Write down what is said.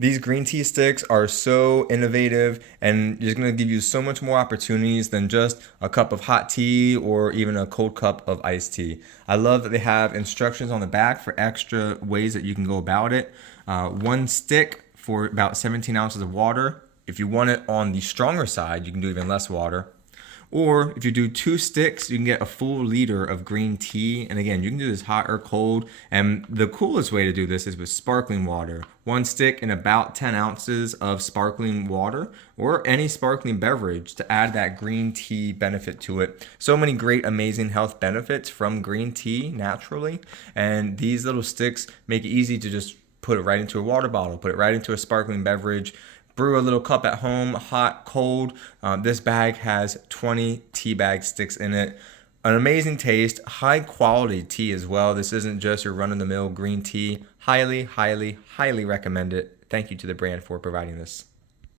These green tea sticks are so innovative and just going to give you so much more opportunities than just a cup of hot tea or even a cold cup of iced tea. I love that they have instructions on the back for extra ways that you can go about it. One stick for about 17 ounces of water. If you want it on the stronger side, you can do even less water. Or if you do 2 sticks, you can get a full liter of green tea. And again, you can do this hot or cold. And the coolest way to do this is with sparkling water. 1 stick and about 10 ounces of sparkling water or any sparkling beverage to add that green tea benefit to it. So many great, amazing health benefits from green tea naturally. And these little sticks make it easy to just put it right into a water bottle, put it right into a sparkling beverage, brew a little cup at home, hot, cold. This bag has 20 tea bag sticks in it. An amazing taste, high quality tea as well. This isn't just your run of the mill green tea. Highly, highly, highly recommend it. Thank you to the brand for providing this.